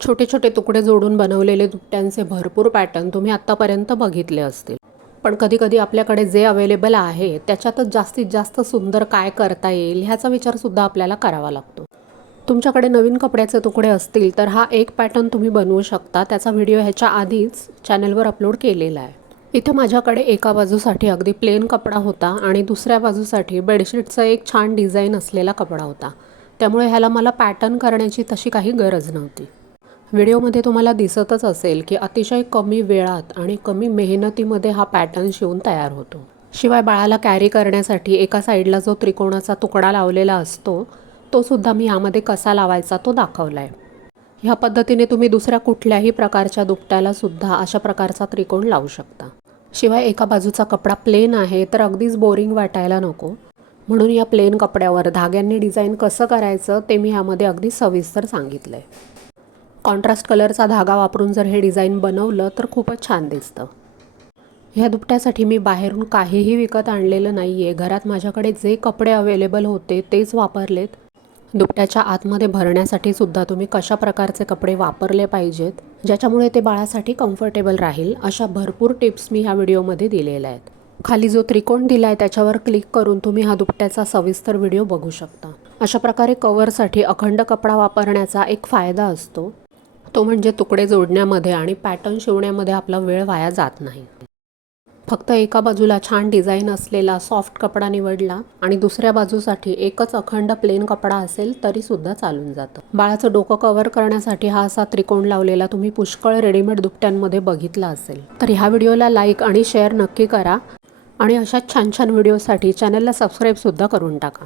छोटे छोटे तुकडे जोडून बनवलेले दुपट्यांचे भरपूर पॅटर्न तुम्ही आत्तापर्यंत बघितले असतील, पण कधीकधी आपल्याकडे जे अवेलेबल आहे त्याच्यातच जास्तीत जास्त सुंदर काय करता येईल ह्याचा विचारसुद्धा आपल्याला करावा लागतो. तुमच्याकडे नवीन कपड्याचे तुकडे असतील तर हा एक पॅटर्न तुम्ही बनवू शकता. त्याचा व्हिडिओ ह्याच्या आधीच चॅनलवर अपलोड केलेला आहे. इथे माझ्याकडे एका बाजूसाठी अगदी प्लेन कपडा होता आणि दुसऱ्या बाजूसाठी बेडशीटचा एक छान डिझाईन असलेला कपडा होता, त्यामुळे ह्याला मला पॅटर्न करण्याची तशी काही गरज नव्हती. व्हिडिओमध्ये तुम्हाला दिसतच असेल की अतिशय कमी वेळात आणि कमी मेहनतीमध्ये हा पॅटर्न शिवून तयार होतो. शिवाय बाळाला कॅरी करण्यासाठी एका साईडला जो त्रिकोणाचा तुकडा लावलेला असतो तो सुद्धा मी यामध्ये कसा लावायचा तो दाखवला आहे. ह्या पद्धतीने तुम्ही दुसऱ्या कुठल्याही प्रकारच्या दुपट्याला सुद्धा अशा प्रकारचा त्रिकोण लावू शकता. शिवाय एका बाजूचा कपडा प्लेन आहे तर अगदीच बोरिंग वाटायला नको, म्हणून या प्लेन कपड्यावर धाग्यांनी डिझाईन कसं करायचं ते मी यामध्ये अगदी सविस्तर सांगितलं आहे. कॉन्ट्रास्ट कलरचा धागा वापरून जर हे डिझाईन बनवलं तर खूपच छान दिसतं. ह्या दुपट्यासाठी मी बाहेरून काहीही विकत आणलेलं नाही आहे. घरात माझ्याकडे जे कपडे अवेलेबल होते तेच वापरलेत. दुपट्याच्या आतमध्ये भरण्यासाठी सुद्धा तुम्ही कशा प्रकारचे कपडे वापरले पाहिजेत ज्याच्यामुळे ते बाळासाठी कम्फर्टेबल राहील अशा भरपूर टिप्स मी ह्या व्हिडिओमध्ये दिलेल्या आहेत. खाली जो त्रिकोण दिला आहे त्याच्यावर क्लिक करून तुम्ही हा दुपट्याचा सविस्तर व्हिडिओ बघू शकता. अशा प्रकारे कव्हरसाठी अखंड कपडा वापरण्याचा एक फायदा असतो, तो म्हणजे तुकडे जोडण्यामध्ये आणि पॅटर्न शिवण्यामध्ये आपला वेळ वाया जात नाही. फक्त एका बाजूला छान डिझाईन असलेला सॉफ्ट कपडा निवडला आणि दुसऱ्या बाजूसाठी एकच अखंड प्लेन कपडा असेल तरीसुद्धा चालून जातं. बाळाचं डोकं कव्हर करण्यासाठी हा असा त्रिकोण लावलेला तुम्ही पुष्कळ रेडीमेड दुपट्यांमध्ये बघितला असेल. तर ह्या व्हिडिओला लाईक आणि शेअर नक्की करा आणि अशाच छान छान व्हिडिओसाठी चॅनलला सबस्क्राईबसुद्धा करून टाका.